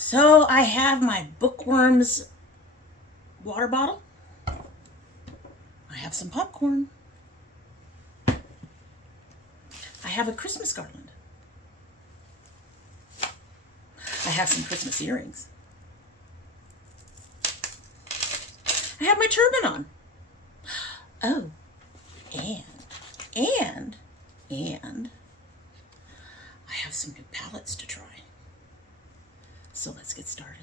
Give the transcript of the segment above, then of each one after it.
So I have my bookworms water bottle. I have some popcorn. I have a Christmas garland. I have some Christmas earrings. I have my turban on. Oh, and I have some new palettes to try. So let's get started.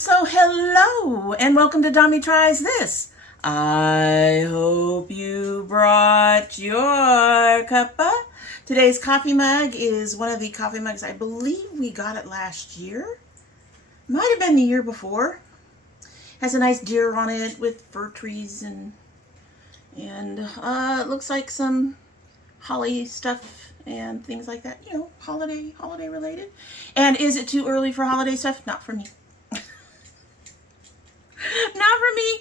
So hello and welcome to domytriesthis. I hope you brought your cuppa. Today's coffee mug is one of the coffee mugs I believe we got it last year. Might have been the year before. Has a nice deer on it with fir trees and it looks like some holly stuff and things like that, you know, holiday related. And is it too early for holiday stuff? Not for me. Not for me.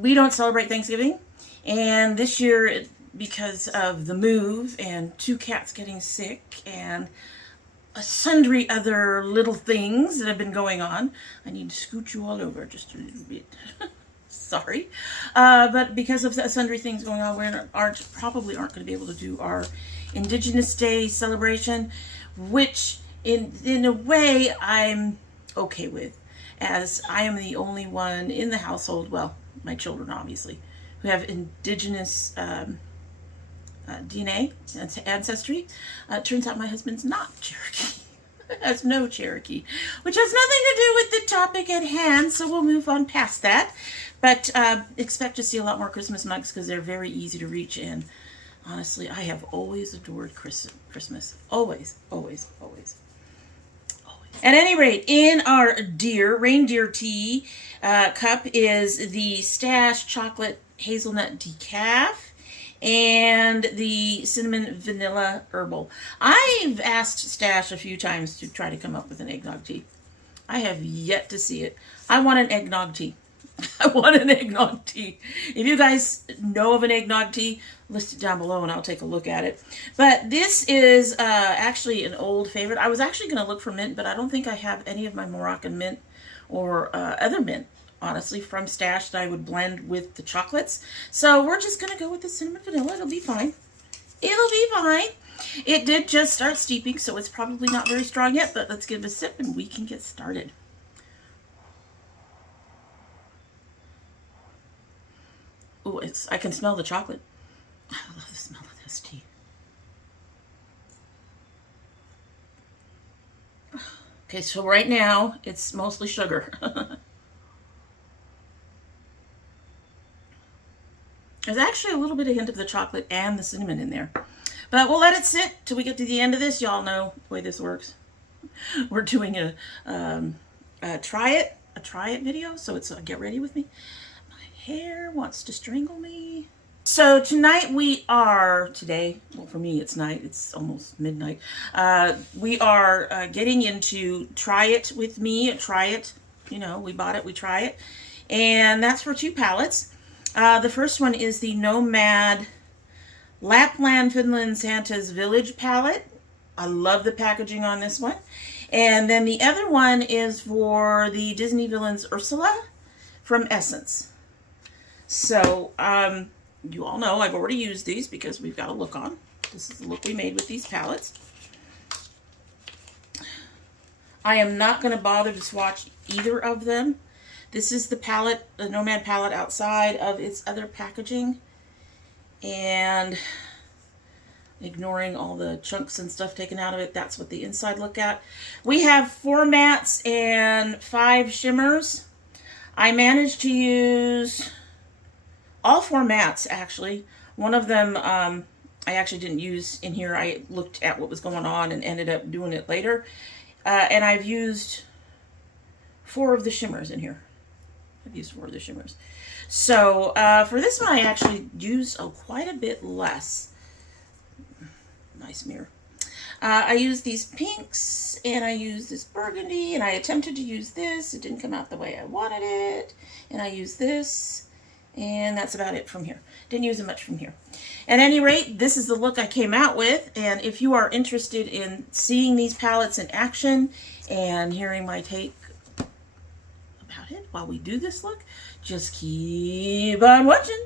We don't celebrate Thanksgiving, and this year, because of the move and 2 cats getting sick and sundry other little things that have been going on, I need to scoot you all over just a little bit. Sorry, but because of the sundry things going on, we probably aren't going to be able to do our Indigenous Day celebration, which in a way I'm okay with, as I am the only one in the household, well, my children obviously, who have Indigenous DNA, ancestry. Turns out my husband's not Cherokee. Has no Cherokee, which has nothing to do with the topic at hand, so we'll move on past that. But expect to see a lot more Christmas mugs because they're very easy to reach, and honestly, I have always adored Christmas. Always, always, always. At any rate, in our reindeer tea cup is the Stash chocolate hazelnut decaf and the cinnamon vanilla herbal. I've asked Stash a few times to try to come up with an eggnog tea. I have yet to see it. I want an eggnog tea. I want an eggnog tea. If you guys know of an eggnog tea, list it down below and I'll take a look at it. But this is actually an old favorite. I was actually going to look for mint, but I don't think I have any of my Moroccan mint or other mint, honestly, from Stash that I would blend with the chocolates. So we're just going to go with the cinnamon vanilla. It'll be fine. It'll be fine. It did just start steeping, so it's probably not very strong yet, but let's give it a sip and we can get started. Oh, I can smell the chocolate. I love the smell of this tea. Okay, so right now it's mostly sugar. There's actually a little bit of hint of the chocolate and the cinnamon in there. But we'll let it sit till we get to the end of this. Y'all know the way this works. We're doing a try it video, so it's a get ready with me. Hair wants to strangle me. So tonight well, for me it's night, it's almost midnight. We are getting into Try It with me, Try It, you know, we bought it, we try it. And that's for 2 palettes. The first one is the Nomad Lapland Finland Santa's Village palette. I love the packaging on this one. And then the other one is for the Disney Villains Ursula from Essence. So, you all know I've already used these because we've got a look on. This is the look we made with these palettes. I am not going to bother to swatch either of them. This is the palette, the Nomad palette, outside of its other packaging. And ignoring all the chunks and stuff taken out of it, that's what the inside look at. We have 4 mattes and 5 shimmers. I managed to use all 4 mattes, actually. One of them I actually didn't use in here. I looked at what was going on and ended up doing it later. And I've used 4 of the shimmers in here. I've used 4 of the shimmers. So for this one, I actually used quite a bit less. Nice mirror. I used these pinks, and I used this burgundy, and I attempted to use this. It didn't come out the way I wanted it. And I used this. And that's about it from here. Didn't use it much from here. At any rate, this is the look I came out with, and if you are interested in seeing these palettes in action and hearing my take about it while we do this look, just keep on watching.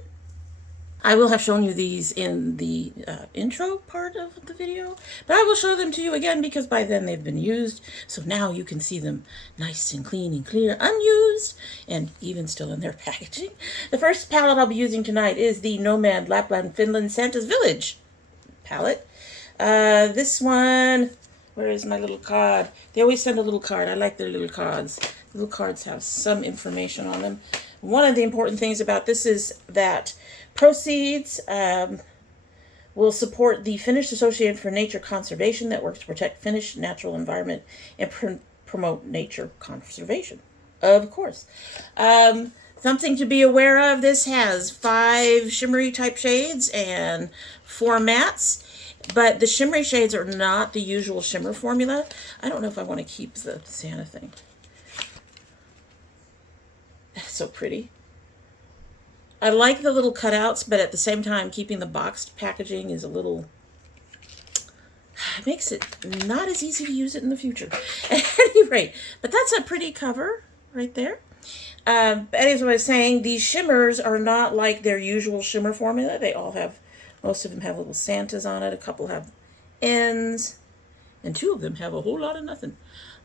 I will have shown you these in the intro part of the video, but I will show them to you again because by then they've been used. So now you can see them nice and clean and clear, unused, and even still in their packaging. The first palette I'll be using tonight is the Nomad Lapland, Finland, Santa's Village palette. This one, where is my little card? They always send a little card. I like their little cards. Little cards have some information on them. One of the important things about this is that proceeds will support the Finnish Association for Nature Conservation that works to protect Finnish natural environment and promote nature conservation. Of course. Something to be aware of, this has 5 shimmery type shades and 4 mattes, but the shimmery shades are not the usual shimmer formula. I don't know if I want to keep the Santa thing. That's so pretty. I like the little cutouts, but at the same time, keeping the boxed packaging is a little... It makes it not as easy to use it in the future. At any rate, but that's a pretty cover right there. But as I was saying, these shimmers are not like their usual shimmer formula. They all have, most of them have little Santas on it. A couple have ends, and 2 of them have a whole lot of nothing.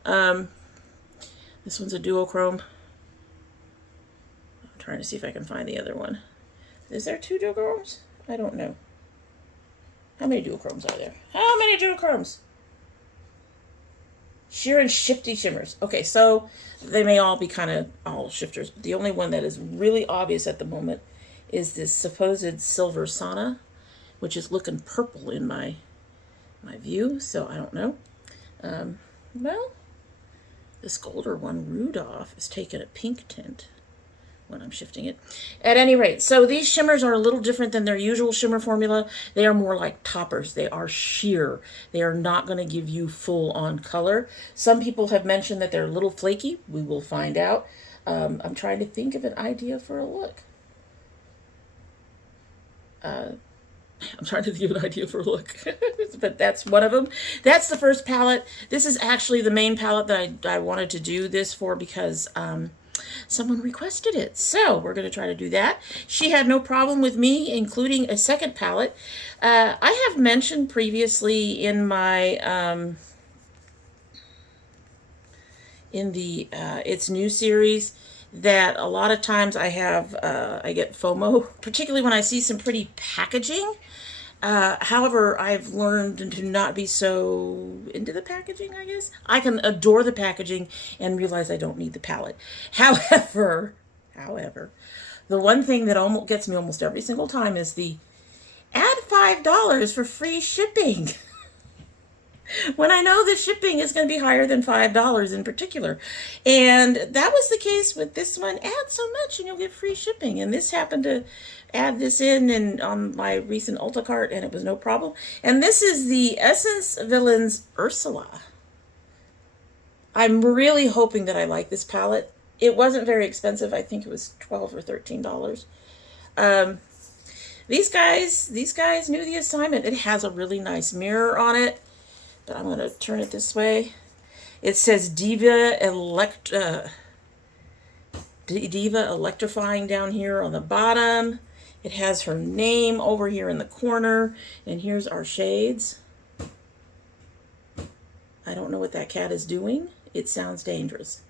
This one's a duochrome. Trying to see if I can find the other one. Is there 2 duochromes? I don't know. How many duochromes are there? How many duochromes? Sheer and shifty shimmers. Okay, so they may all be kind of all shifters, but the only one that is really obvious at the moment is this supposed silver sauna, which is looking purple in my view, so I don't know. Well, this golder one, Rudolph, is taking a pink tint when I'm shifting it. At any rate, so these shimmers are a little different than their usual shimmer formula. They are more like toppers. They are sheer. They are not going to give you full on color. Some people have mentioned that they're a little flaky. We will find out. I'm trying to think of an idea for a look. I'm trying to think of an idea for a look, but that's one of them. That's the first palette. This is actually the main palette that I wanted to do this for because someone requested it. So we're going to try to do that. She had no problem with me including a second palette. I have mentioned previously in my It's New series that a lot of times I get FOMO, particularly when I see some pretty packaging. However, I've learned to not be so into the packaging, I guess. I can adore the packaging and realize I don't need the palette. However, the one thing that gets me almost every single time is the add $5 for free shipping. When I know the shipping is going to be higher than $5 in particular. And that was the case with this one. Add so much and you'll get free shipping. And this happened to add this in and on my recent Ulta cart and it was no problem. And this is the Essence Villains Ursula. I'm really hoping that I like this palette. It wasn't very expensive. I think it was $12 or $13. These guys knew the assignment. It has a really nice mirror on it. But I'm going to turn it this way. It says Diva Electrifying down here on the bottom. It has her name over here in the corner. And here's our shades. I don't know what that cat is doing. It sounds dangerous.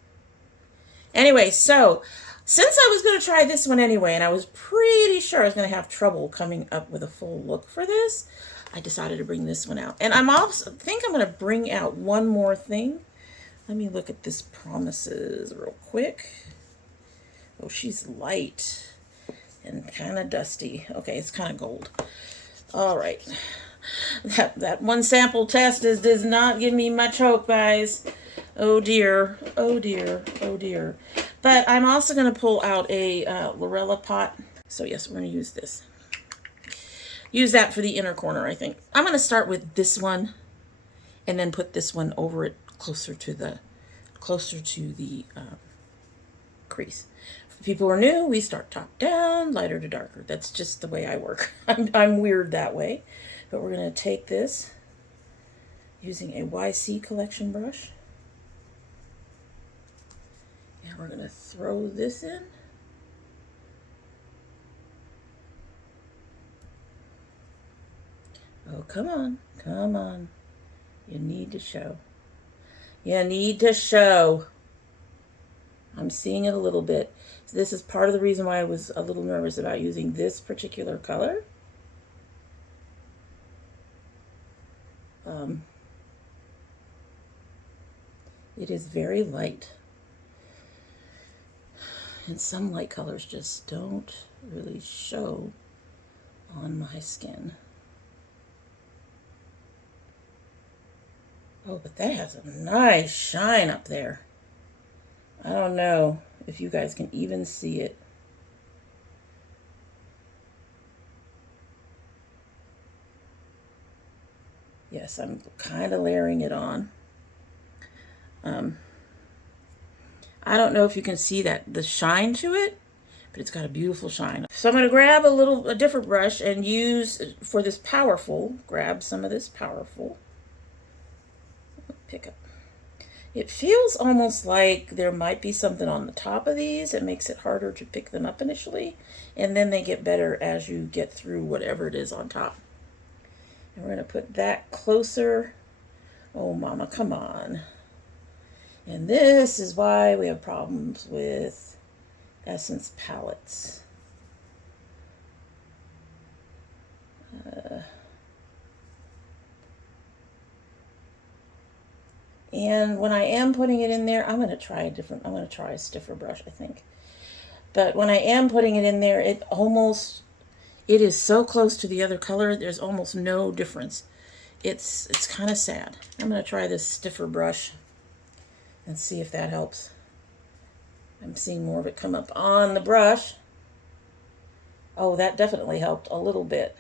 Anyway, so since I was going to try this one anyway, and I was pretty sure I was going to have trouble coming up with a full look for this, I decided to bring this one out. And I'm also think I'm going to bring out one more thing. Let me look at this Promises real quick. Oh, she's light and kind of dusty. Okay, it's kind of gold. All right. That one sample test does not give me much hope, guys. Oh dear. Oh dear. Oh dear. But I'm also going to pull out a Lurella pot. So yes, we're going to use this. Use that for the inner corner, I think. I'm going to start with this one and then put this one over it closer to the crease. If people are new, we start top down, lighter to darker. That's just the way I work. I'm weird that way. But we're going to take this using a YC collection brush. And we're going to throw this in. Oh, come on. Come on. You need to show. You need to show. I'm seeing it a little bit. So this is part of the reason why I was a little nervous about using this particular color. It is very light. And some light colors just don't really show on my skin. Oh, but that has a nice shine up there. I don't know if you guys can even see it. Yes, I'm kind of layering it on. I don't know if you can see that, the shine to it, but it's got a beautiful shine. So I'm going to grab a different brush and use, for this powerful, grab some of this powerful. Pick up. It feels almost like there might be something on the top of these. It makes it harder to pick them up initially, and then they get better as you get through whatever it is on top. And we're going to put that closer. Oh, mama, come on. And this is why we have problems with Essence palettes. And when I am putting it in there, I'm going to try a stiffer brush, I think. But when I am putting it in there, it is so close to the other color, there's almost no difference. It's kind of sad. I'm going to try this stiffer brush and see if that helps. I'm seeing more of it come up on the brush. Oh, that definitely helped a little bit.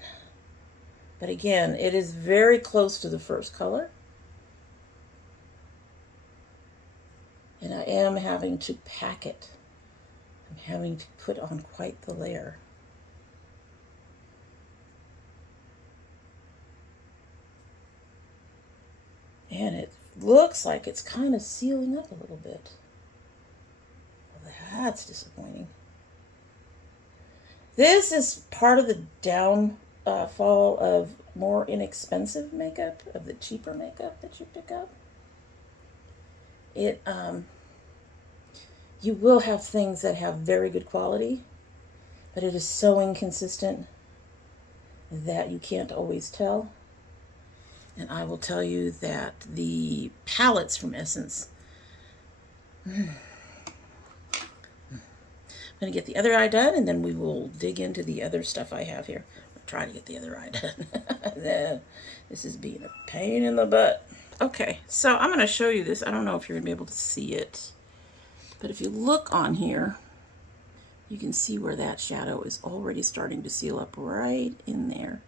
But again, it is very close to the first color. And I am having to pack it. I'm having to put on quite the layer. And it looks like it's kind of sealing up a little bit. Well, that's disappointing. This is part of the downfall of more inexpensive makeup, of the cheaper makeup that you pick up. You will have things that have very good quality, but it is so inconsistent that you can't always tell. And I will tell you that the palettes from Essence, I'm going to get the other eye done, and then we will dig into the other stuff I have here. I'm trying to get the other eye done. This is being a pain in the butt. Okay, so I'm going to show you this. I don't know if you're going to be able to see it, but if you look on here, you can see where that shadow is already starting to seal up right in there.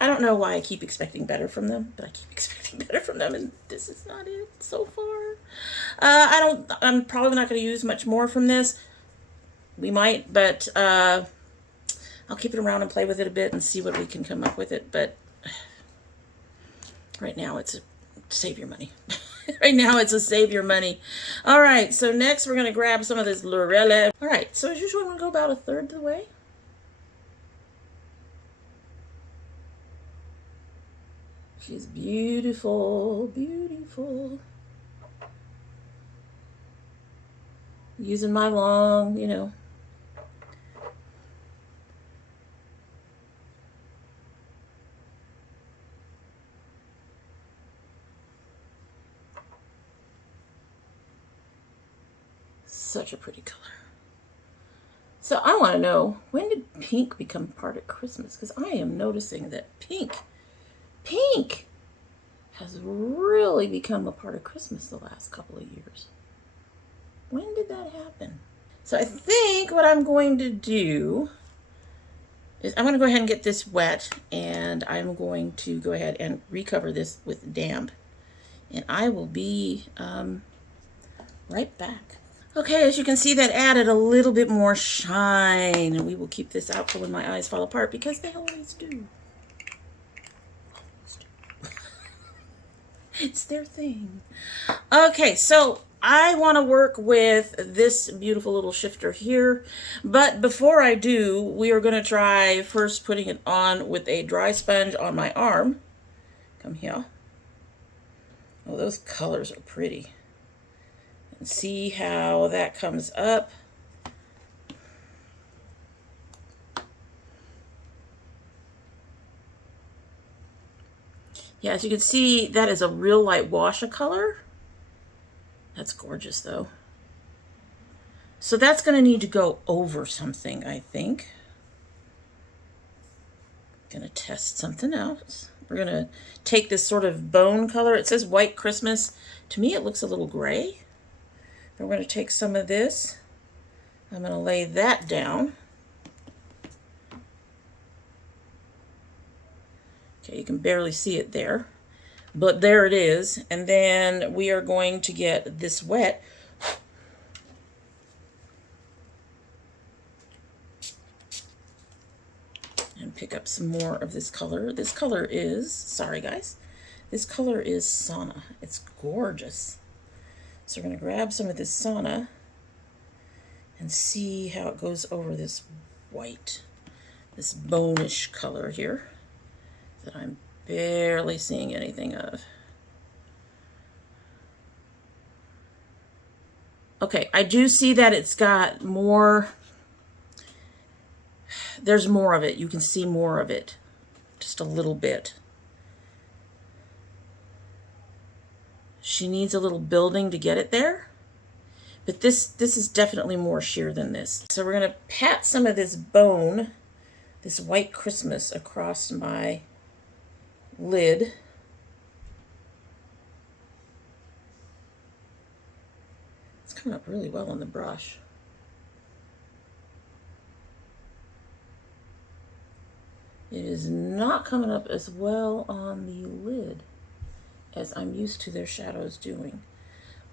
I don't know why I keep expecting better from them, but I keep expecting better from them, and this is not it so far. I'm probably not going to use much more from this. We might, but I'll keep it around and play with it a bit and see what we can come up with it. But right now it's a save your money. Right now it's a save your money. All right, so next we're going to grab some of this Lurella. All right, so as usual, I'm going to go about 1/3 of the way. She's beautiful, beautiful. Using my long, such a pretty color. So I want to know, when did pink become part of Christmas? Because I am noticing that pink has really become a part of Christmas the last couple of years. When did that happen? So I think what I'm going to do is I'm going to go ahead and get this wet, and I'm going to go ahead and recover this with damp. And I will be right back. Okay, as you can see, that added a little bit more shine. And we will keep this out for when my eyes fall apart, because they always do. It's their thing. Okay, so I want to work with this beautiful little shifter here. But before I do, we are going to try first putting it on with a dry sponge on my arm. Come here. Oh, those colors are pretty. And see how that comes up. Yeah, as you can see, that is a real light wash of color. That's gorgeous, though. So that's going to need to go over something, I think. Going to test something else. We're going to take this sort of bone color. It says White Christmas. To me, it looks a little gray. But we're going to take some of this. I'm going to lay that down. Okay, you can barely see it there, but there it is. And then we are going to get this wet. And pick up some more of this color. This color is, sorry guys, this color is Sauna. It's gorgeous. So we're going to grab some of this Sauna and see how it goes over this white, this bone-ish color here that I'm barely seeing anything of. Okay, I do see that it's got more, there's more of it. You can see more of it, just a little bit. She needs a little building to get it there, but this is definitely more sheer than this. So we're gonna pat some of this bone, this White Christmas, across my lid. It's coming up really well on the brush. It is not coming up as well on the lid as I'm used to their shadows doing.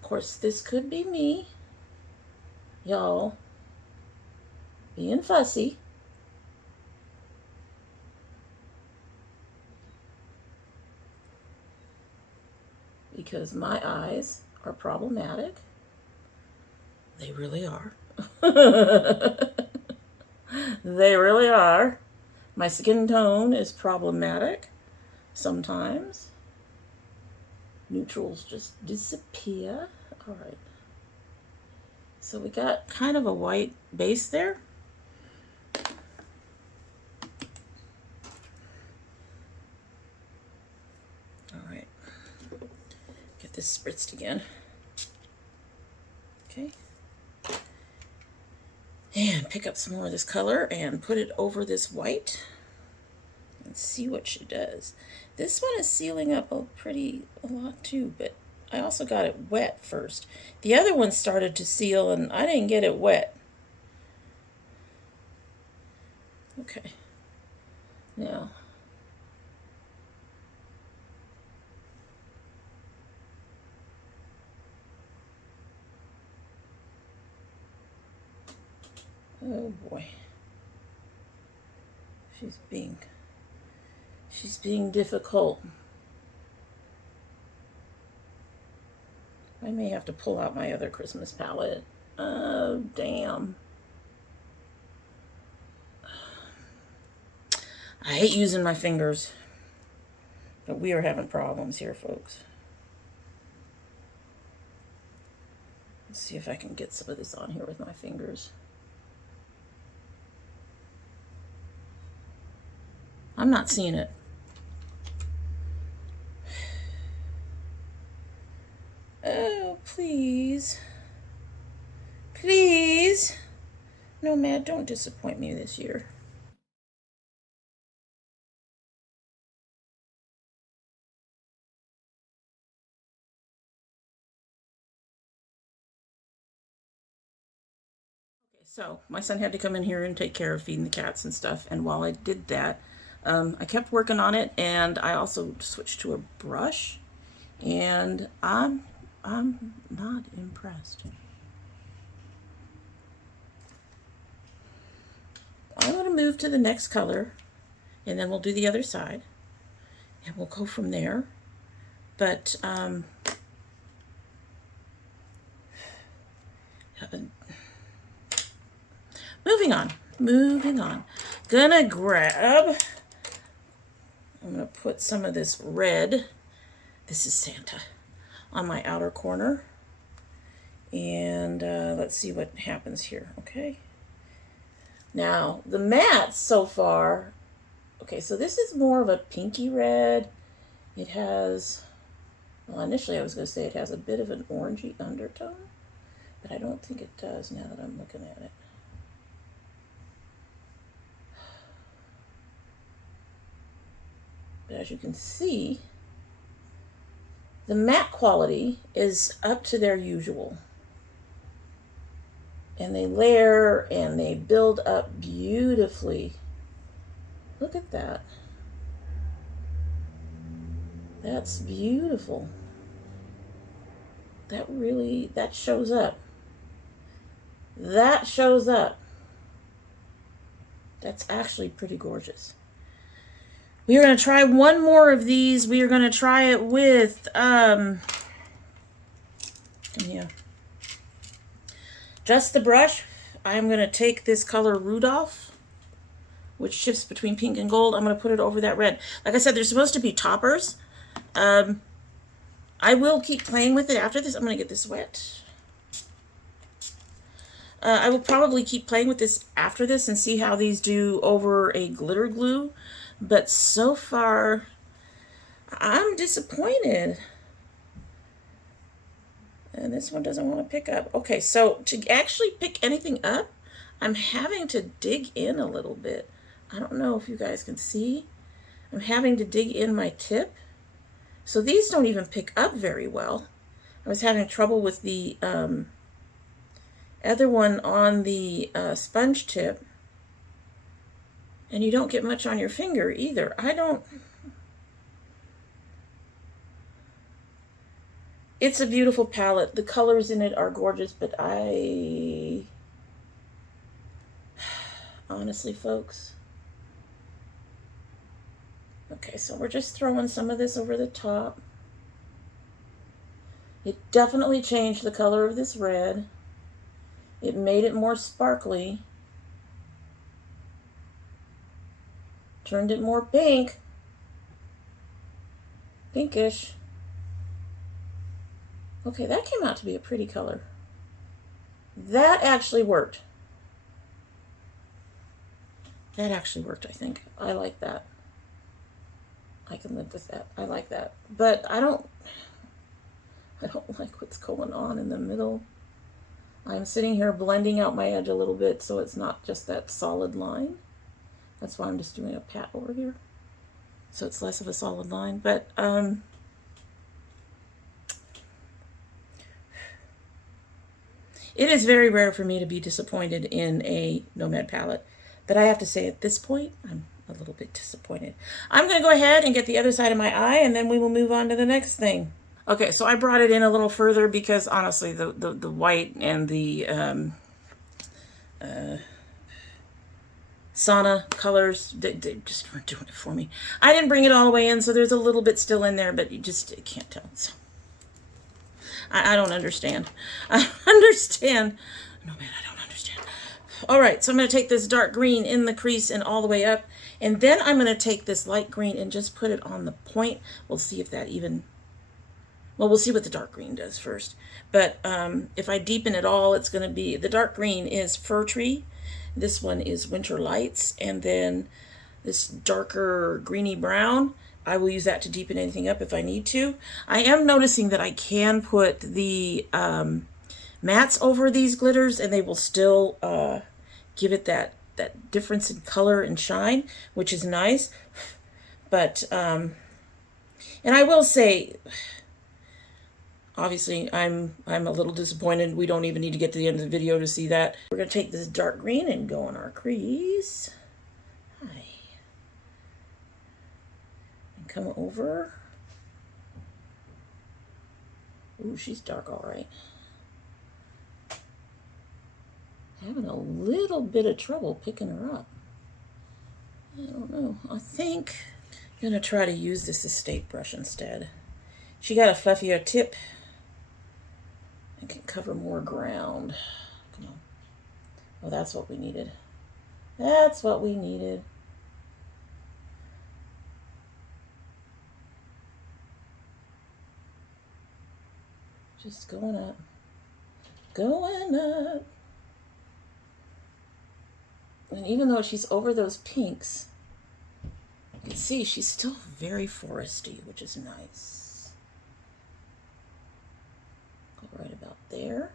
Of course, this could be me, y'all, being fussy. Because my eyes are problematic. They really are. They really are. My skin tone is problematic sometimes. Neutrals just disappear. All right. So we got kind of a white base there. All right. Get this spritzed again. Okay. And pick up some more of this color and put it over this white and see what she does. This one is sealing up a lot too, but I also got it wet first. The other one started to seal and I didn't get it wet. Okay. Now, oh boy. She's being difficult. I may have to pull out my other Christmas palette. Oh, damn. I hate using my fingers, but we are having problems here, folks. Let's see if I can get some of this on here with my fingers. I'm not seeing it. Oh, please. Please. Nomad, don't disappoint me this year. Okay, so my son had to come in here and take care of feeding the cats and stuff, and while I did that, I kept working on it, and I also switched to a brush, and I'm I'm not impressed. I'm going to move to the next color, and then we'll do the other side, and we'll go from there. But moving on. Gonna grab, I'm gonna put some of this red, this is Santa, on my outer corner. And let's see what happens here, okay? Now, the mattes so far, okay, so this is more of a pinky red. It has, well, initially I was gonna say it has a bit of an orangey undertone, but I don't think it does now that I'm looking at it. But as you can see, the matte quality is up to their usual. And they layer and they build up beautifully. Look at that. That's beautiful. That really, that shows up. That shows up. That's actually pretty gorgeous. We are going to try one more of these. We are going to try it with, yeah. Just the brush. I'm going to take this color Rudolph, which shifts between pink and gold. I'm going to put it over that red. Like I said, they're supposed to be toppers. I will keep playing with it after this. I'm going to get this wet. I will probably keep playing with this after this and see how these do over a glitter glue. But so far, I'm disappointed. And this one doesn't want to pick up. Okay, so to actually pick anything up, I'm having to dig in a little bit. I don't know if you guys can see. I'm having to dig in my tip. So these don't even pick up very well. I was having trouble with the other one on the sponge tip. And you don't get much on your finger either. It's a beautiful palette. The colors in it are gorgeous, but honestly, folks. Okay, so we're just throwing some of this over the top. It definitely changed the color of this red. It made it more sparkly. Turned it more pink. Pinkish. Okay, that came out to be a pretty color. That actually worked. That actually worked, I think. I like that. I can live with that. I like that. But I don't like what's going on in the middle. I'm sitting here blending out my edge a little bit so it's not just that solid line. That's why I'm just doing a pat over here. So it's less of a solid line. But it is very rare for me to be disappointed in a Nomad palette. But I have to say at this point, I'm a little bit disappointed. I'm going to go ahead and get the other side of my eye, and then we will move on to the next thing. Okay, so I brought it in a little further because honestly, the white and the sauna colors, they just weren't doing it for me. I didn't bring it all the way in, so there's a little bit still in there, but you just can't tell. So I don't understand. I don't understand. No, man, I don't understand. All right, so I'm going to take this dark green in the crease and all the way up, and then I'm going to take this light green and just put it on the point. We'll see if that even... Well, we'll see what the dark green does first. But if I deepen it all, it's going to be... The dark green is Fir Tree. This one is Winter Lights. And then this darker greeny brown, I will use that to deepen anything up if I need to. I am noticing that I can put the mattes over these glitters and they will still give it that difference in color and shine, which is nice. But, and I will say... Obviously, I'm a little disappointed. We don't even need to get to the end of the video to see that. We're going to take this dark green and go on our crease. Hi. And come over. Ooh, she's dark, all right. Having a little bit of trouble picking her up. I don't know. I think I'm going to try to use this estate brush instead. She got a fluffier tip and can cover more ground. Come on. Oh, that's what we needed. That's what we needed. Just going up. Going up. And even though she's over those pinks, you can see she's still very foresty, which is nice. Go right about there.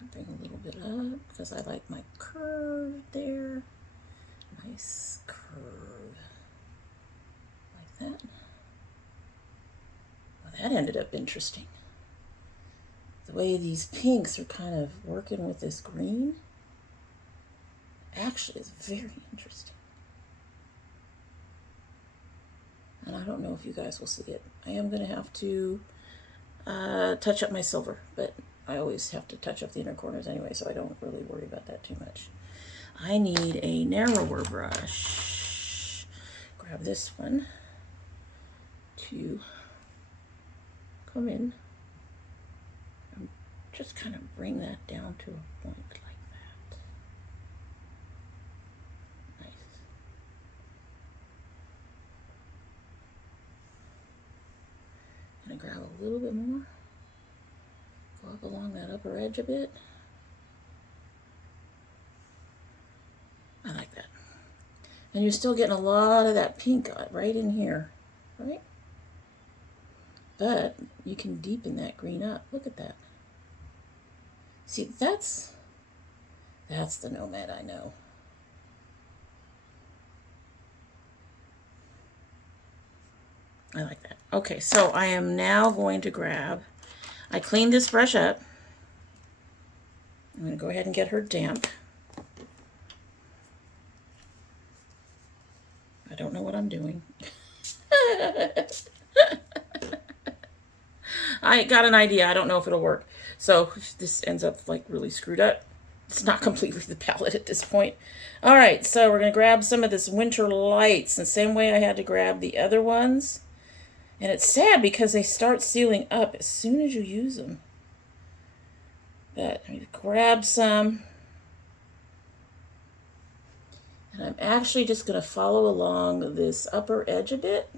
I bring a little bit up because I like my curve there. Nice curve. Like that. Well, that ended up interesting. The way these pinks are kind of working with this green actually is very interesting. And I don't know if you guys will see it. I am going to have to touch up my silver, but I always have to touch up the inner corners anyway, so I don't really worry about that too much. I need a narrower brush. Grab this one to come in. Just kind of bring that down to a point like that. Nice. Gonna grab a little bit more. Go up along that upper edge a bit. I like that. And you're still getting a lot of that pink right in here, right? But you can deepen that green up. Look at that. See, that's the Nomad I know. I like that. Okay, so I am now going to grab, I cleaned this brush up. I'm going to go ahead and get her damp. I don't know what I'm doing. I got an idea. I don't know if it'll work. So if this ends up like really screwed up, it's not completely the palette at this point. All right, so we're going to grab some of this Winter Lights the same way I had to grab the other ones. And it's sad because they start sealing up as soon as you use them. But I'm going to grab some. And I'm actually just going to follow along this upper edge a bit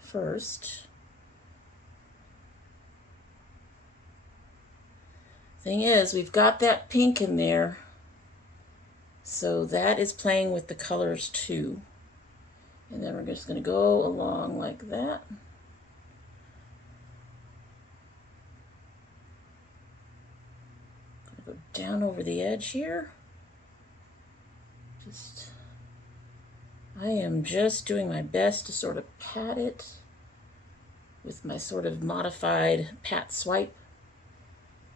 first. Thing is, we've got that pink in there, so that is playing with the colors too. And then we're just going to go along like that. Go down over the edge here. I am just doing my best to sort of pat it with my sort of modified pat swipe.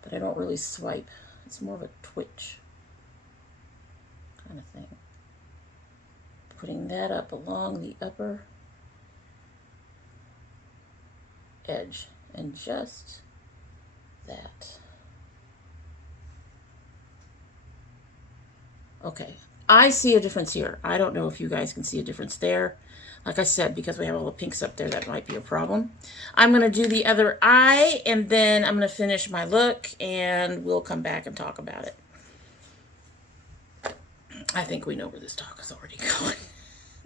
But I don't really swipe. It's more of a twitch kind of thing. Putting that up along the upper edge and just that. Okay, I see a difference here. I don't know if you guys can see a difference there. Like I said, because we have all the pinks up there, that might be a problem. I'm going to do the other eye, and then I'm going to finish my look, and we'll come back and talk about it. I think we know where this talk is already going,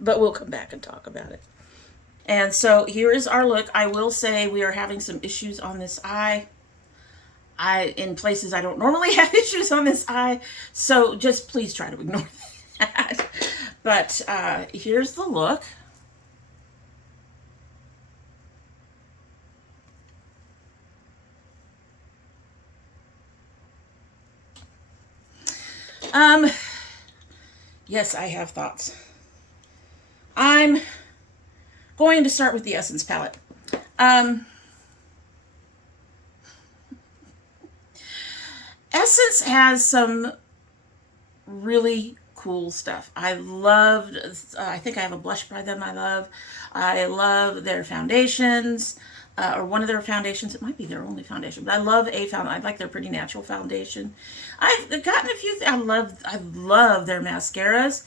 but we'll come back and talk about it. And so here is our look. I will say we are having some issues on this eye. In places I don't normally have issues on this eye, so just please try to ignore that. But here's the look. Yes, I have thoughts. I'm going to start with the Essence palette. Essence has some really cool stuff. I loved, I think I have a blush by them I love. I love their foundations, or one of their foundations. It might be their only foundation, but I love a foundation. I like their Pretty Natural foundation. I've gotten a few, I love their mascaras.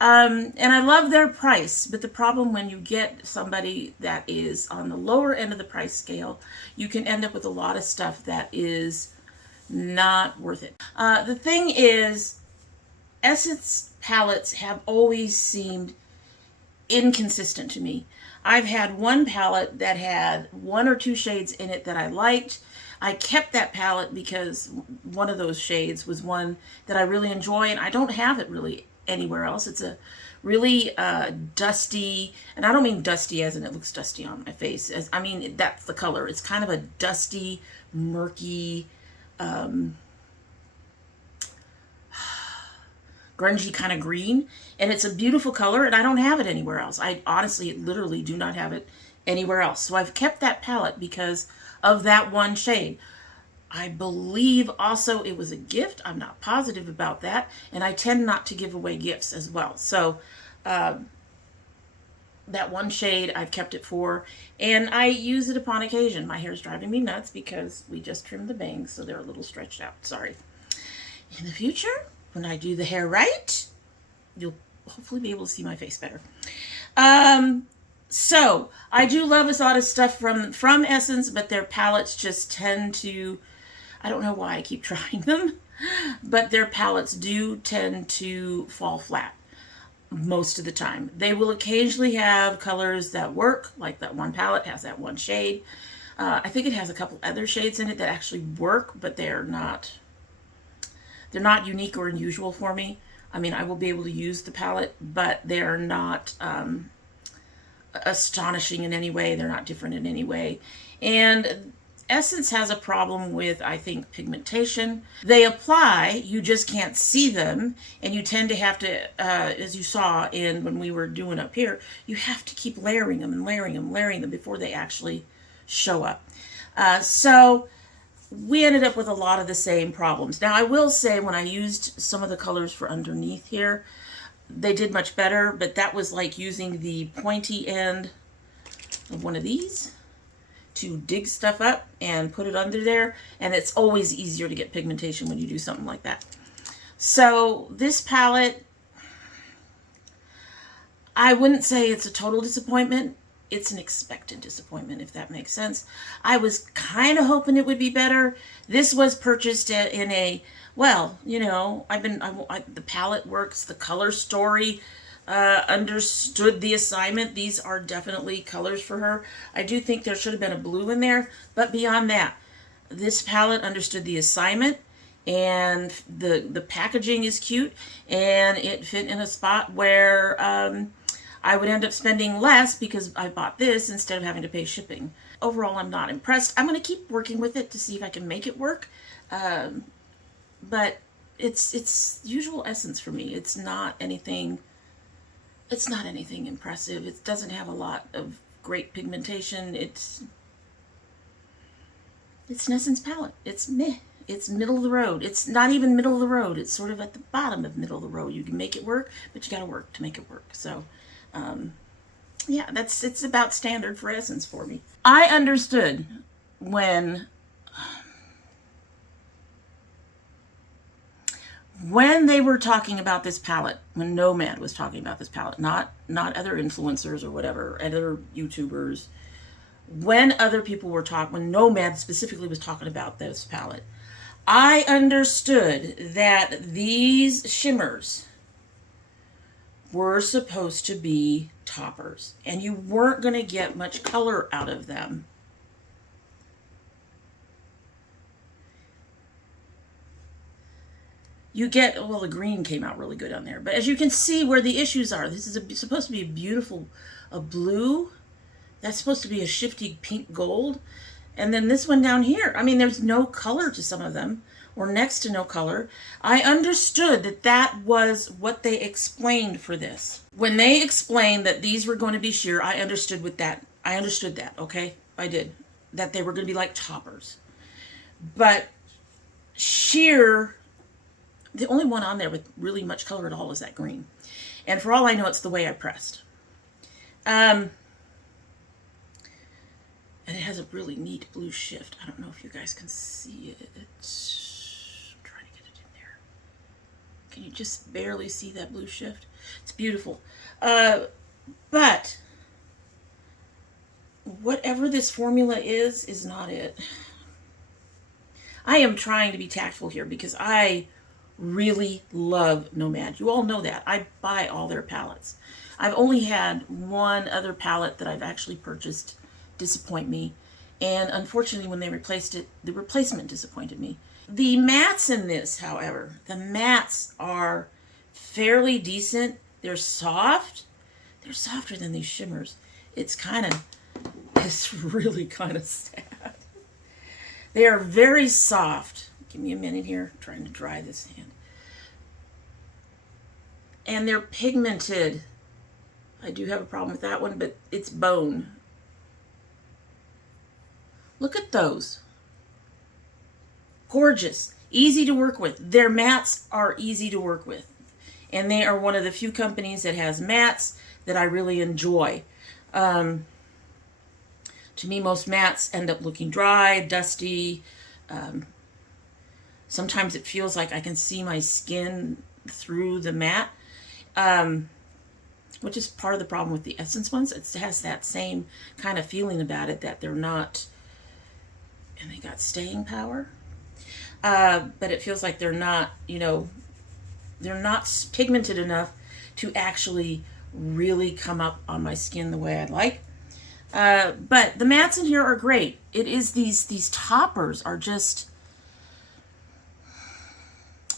And I love their price, but the problem when you get somebody that is on the lower end of the price scale, you can end up with a lot of stuff that is not worth it. The thing is, Essence palettes have always seemed inconsistent to me. I've had one palette that had 1 or 2 shades in it that I liked. I kept that palette because one of those shades was one that I really enjoy, and I don't have it really anywhere else. It's a really dusty, and I don't mean dusty as in it looks dusty on my face. I mean, that's the color. It's kind of a dusty, murky, grungy kind of green, and it's a beautiful color, and I don't have it anywhere else. I honestly, literally do not have it anywhere else. So I've kept that palette because of that one shade. I believe also it was a gift. I'm not positive about that, and I tend not to give away gifts as well. So that one shade I've kept it for, and I use it upon occasion. My hair's driving me nuts because we just trimmed the bangs, so they're a little stretched out. Sorry. In the future, when I do the hair right, you'll hopefully be able to see my face better. So I do love a lot of stuff from Essence, but their palettes just tend to, I don't know why I keep trying them, but their palettes do tend to fall flat most of the time. They will occasionally have colors that work, like that one palette has that one shade. I think it has a couple other shades in it that actually work, but they're not unique or unusual for me. I mean, I will be able to use the palette, but they're not astonishing in any way. They're not different in any way. And Essence has a problem with, I think, pigmentation. They apply, you just can't see them, and you tend to have to, as you saw when we were doing up here, you have to keep layering them and layering them, layering them before they actually show up. So we ended up with a lot of the same problems. Now, I will say when I used some of the colors for underneath here, they did much better, but that was like using the pointy end of one of these to dig stuff up and put it under there, and it's always easier to get pigmentation when you do something like that. So this palette, I wouldn't say it's a total disappointment. It's an expected disappointment, if that makes sense. I was kind of hoping it would be better. This was purchased in a, well, you know, the palette works, the color story, understood the assignment. These are definitely colors for her. I do think there should have been a blue in there, but beyond that, this palette understood the assignment, and the packaging is cute, and it fit in a spot where I would end up spending less because I bought this instead of having to pay shipping. Overall, I'm not impressed. I'm going to keep working with it to see if I can make it work, but it's usual Essence for me. It's not anything impressive. It doesn't have a lot of great pigmentation. It's an Essence palette. It's meh. It's middle of the road. It's not even middle of the road. It's sort of at the bottom of middle of the road. You can make it work, but you got to work to make it work. So, yeah, it's about standard for Essence for me. I understood when they were talking about this palette, when Nomad was talking about this palette, not other influencers or whatever, other YouTubers, when other people were when Nomad specifically was talking about this palette, I understood that these shimmers were supposed to be toppers, and you weren't going to get much color out of them. You get, well, the green came out really good on there, but as you can see where the issues are, this is supposed to be a beautiful blue. That's supposed to be a shifty pink gold. And then this one down here, I mean, there's no color to some of them, or next to no color. I understood that was what they explained for this. When they explained that these were going to be sheer, I understood that, okay? I did. That they were going to be like toppers. But sheer the only one on there with really much color at all is that green. And for all I know, it's the way I pressed. And it has a really neat blue shift. I don't know if you guys can see it. I'm trying to get it in there. Can you just barely see that blue shift? It's beautiful. But whatever this formula is not it. I am trying to be tactful here because I really love Nomad. You all know that. I buy all their palettes. I've only had one other palette that I've actually purchased disappoint me. And unfortunately, when they replaced it, the replacement disappointed me. The mattes in this, however, the mattes are fairly decent. They're soft. They're softer than these shimmers. It's really kind of sad. They are very soft. Give me a minute here. I'm trying to dry this hand. And they're pigmented. I do have a problem with that one, but it's bone. Look at those. Gorgeous. Easy to work with. Their mattes are easy to work with. And they are one of the few companies that has mattes that I really enjoy. To me, most mattes end up looking dry, dusty. Sometimes it feels like I can see my skin through the matte, which is part of the problem with the Essence ones. It has that same kind of feeling about it, that they're not, and they got staying power, but it feels like they're not, they're not pigmented enough to actually really come up on my skin the way I'd like. But the mattes in here are great. It is these toppers are just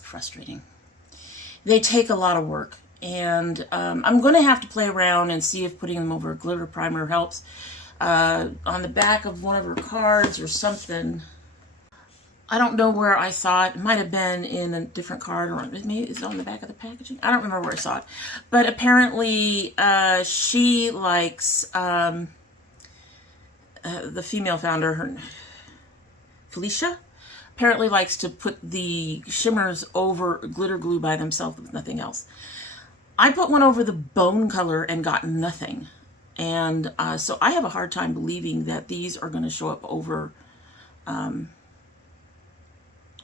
frustrating. They take a lot of work, and I'm going to have to play around and see if putting them over a glitter primer helps. On the back of one of her cards or something. I don't know where I saw it. It might have been in a different card, or maybe it's on the back of the packaging. I don't remember where I saw it. But apparently she likes the female founder, Felicia, apparently likes to put the shimmers over glitter glue by themselves with nothing else. I put one over the bone color and got nothing. And so I have a hard time believing that these are going to show up over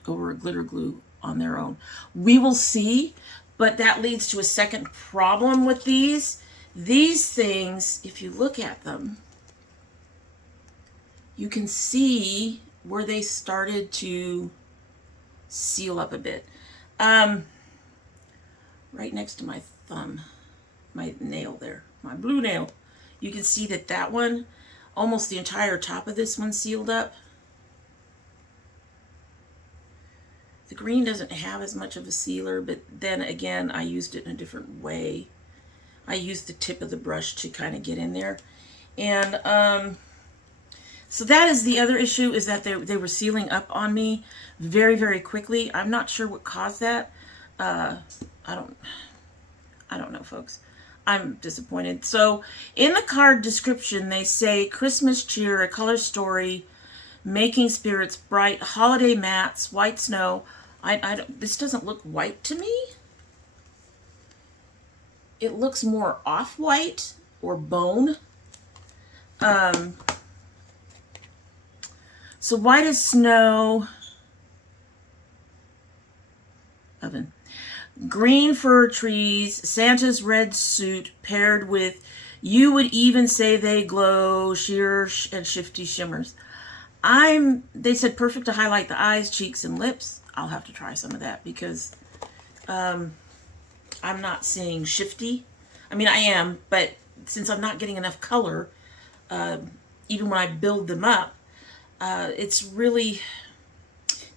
over a glitter glue on their own. We will see, but that leads to a second problem with these. These things, if you look at them, you can see where they started to seal up a bit. Right next to my thumb, my nail there, my blue nail. You can see that that one, almost the entire top of this one sealed up. The green doesn't have as much of a sealer, but then again, I used it in a different way. I used the tip of the brush to kind of get in there. And so that is the other issue, is that they were sealing up on me very, very quickly. I'm not sure what caused that. I don't know, folks. I'm disappointed. So in the card description, they say Christmas cheer, a color story, making spirits bright, holiday mattes, white snow. This doesn't look white to me. It looks more off-white or bone. So white as snow. Oven. Green fir trees, Santa's red suit paired with, you would even say they glow, sheer and shifty shimmers. They said perfect to highlight the eyes, cheeks, and lips. I'll have to try some of that because I'm not seeing shifty. I mean, I am, but since I'm not getting enough color, even when I build them up, it's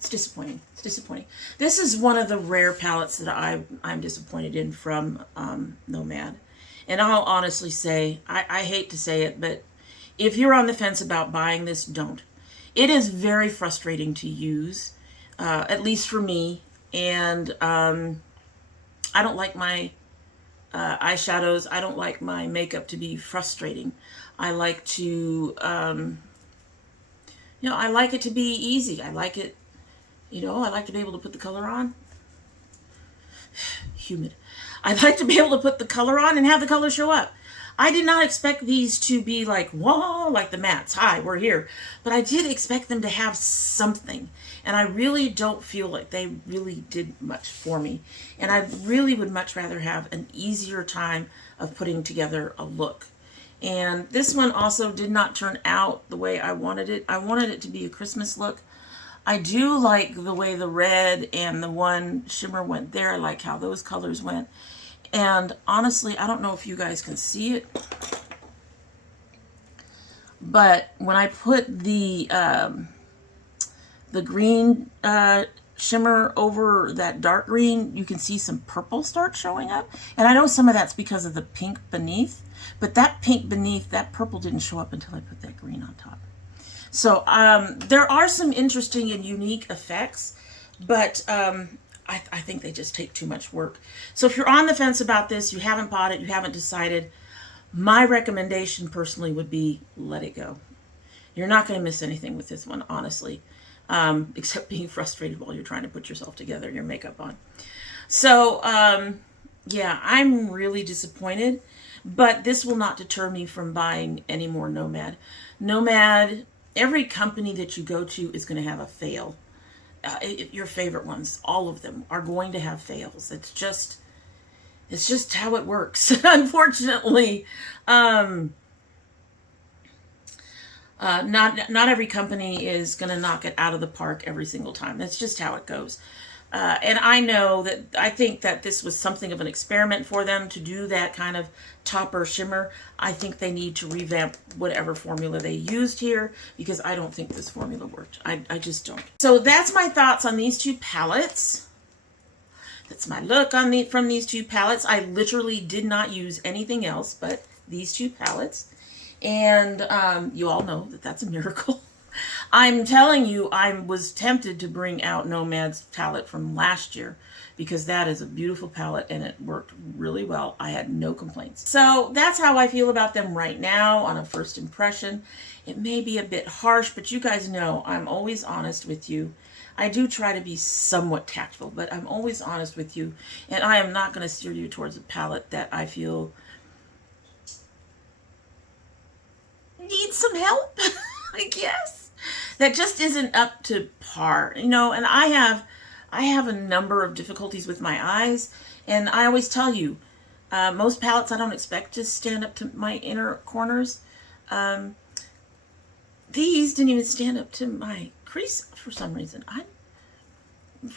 disappointing. It's disappointing. This is one of the rare palettes that I'm disappointed in from Nomad. And I'll honestly say, I hate to say it, but if you're on the fence about buying this, don't. It is very frustrating to use, at least for me. And I don't like my eyeshadows. I don't like my makeup to be frustrating. I like to, I like it to be easy. I like it, I like to be able to put the color on. humid. I'd like to be able to put the color on and have the color show up. I did not expect these to be like, whoa, like the mattes. Hi, we're here. But I did expect them to have something. And I really don't feel like they really did much for me. And I really would much rather have an easier time of putting together a look. And this one also did not turn out the way I wanted it. I wanted it to be a Christmas look. I do like the way the red and the one shimmer went there. I like how those colors went. And honestly, I don't know if you guys can see it, but when I put the green shimmer over that dark green, you can see some purple start showing up. And I know some of that's because of the pink beneath, but that pink beneath, that purple didn't show up until I put that green on top. So there are some interesting and unique effects, but I think they just take too much work. So if you're on the fence about this, you haven't bought it, you haven't decided, my recommendation personally would be let it go. You're not going to miss anything with this one, honestly, except being frustrated while you're trying to put yourself together and your makeup on. So yeah, I'm really disappointed, but this will not deter me from buying any more Nomad. Nomad, every company that you go to is going to have a fail. Your favorite ones, all of them are going to have fails. It's just how it works. Unfortunately, not every company is going to knock it out of the park every single time. That's just how it goes. And I know that I think that this was something of an experiment for them to do that kind of topper shimmer. I think they need to revamp whatever formula they used here because I don't think this formula worked. I just don't. So that's my thoughts on these two palettes. That's my look on from these two palettes. I literally did not use anything else but these two palettes. And you all know that that's a miracle. I'm telling you, I was tempted to bring out Nomad's palette from last year because that is a beautiful palette and it worked really well. I had no complaints. So that's how I feel about them right now on a first impression. It may be a bit harsh, but you guys know I'm always honest with you. I do try to be somewhat tactful, but I'm always honest with you, and I am not going to steer you towards a palette that I feel needs some help, I guess. That just isn't up to par, you know. And I have a number of difficulties with my eyes, and I always tell you, most palettes I don't expect to stand up to my inner corners. These didn't even stand up to my crease for some reason. I'm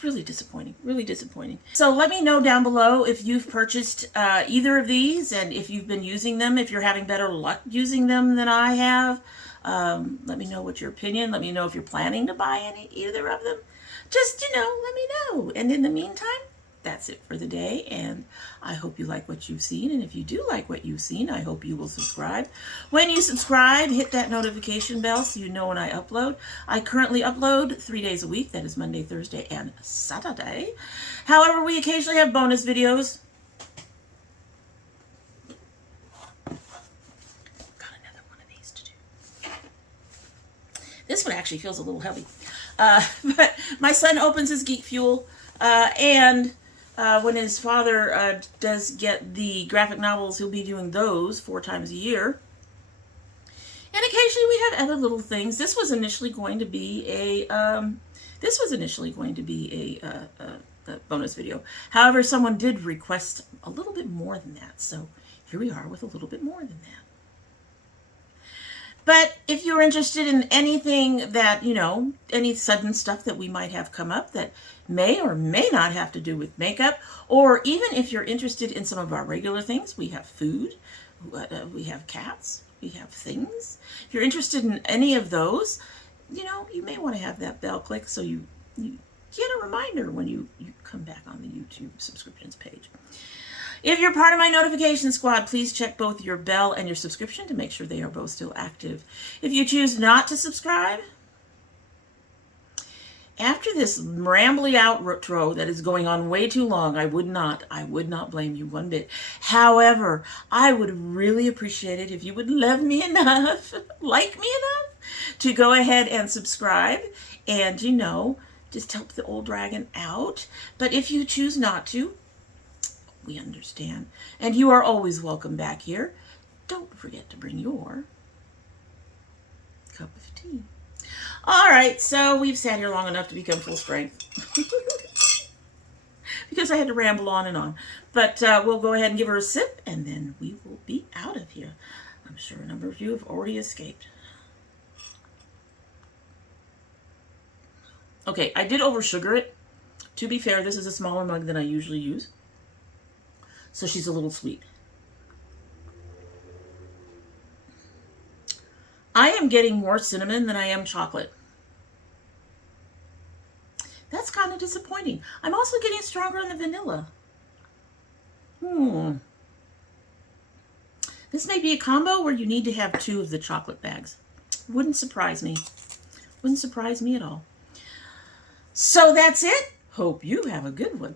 really disappointing, really disappointing. So let me know down below if you've purchased either of these and if you've been using them, if you're having better luck using them than I have. Let me know what your opinion. Let me know if you're planning to buy either of them. Just, you know, let me know. And in the meantime, that's it for the day. And I hope you like what you've seen. And if you do like what you've seen, I hope you will subscribe. When you subscribe, hit that notification bell so you know when I upload. I currently upload 3 days a week. That is Monday, Thursday, and Saturday. However, we occasionally have bonus videos. This one actually feels a little heavy. But my son opens his Geek Fuel, and when his father does get the graphic novels, he'll be doing those 4 times a year. And occasionally we have other little things. This was initially going to be a bonus video. However, someone did request a little bit more than that, so here we are with a little bit more than that. But if you're interested in anything that, you know, any sudden stuff that we might have come up that may or may not have to do with makeup, or even if you're interested in some of our regular things, we have food, we have cats, we have things. If you're interested in any of those, you know, you may want to have that bell click so you get a reminder when you come back on the YouTube subscriptions page. If you're part of my notification squad, please check both your bell and your subscription to make sure they are both still active. If you choose not to subscribe, after this rambly outro that is going on way too long, I would not blame you one bit. However, I would really appreciate it if you would love me enough, like me enough, to go ahead and subscribe and, you know, just help the old dragon out. But if you choose not to, We understand. And you are always welcome back here. Don't forget to bring your cup of tea. All right, so we've sat here long enough to become full strength. Because I had to ramble on and on. But we'll go ahead and give her a sip, and then we will be out of here. I'm sure a number of you have already escaped. Okay, I did over-sugar it. To be fair, this is a smaller mug than I usually use. So she's a little sweet. I am getting more cinnamon than I am chocolate. That's kind of disappointing. I'm also getting stronger on the vanilla. This may be a combo where you need to have 2 of the chocolate bags. Wouldn't surprise me. Wouldn't surprise me at all. So that's it. Hope you have a good one.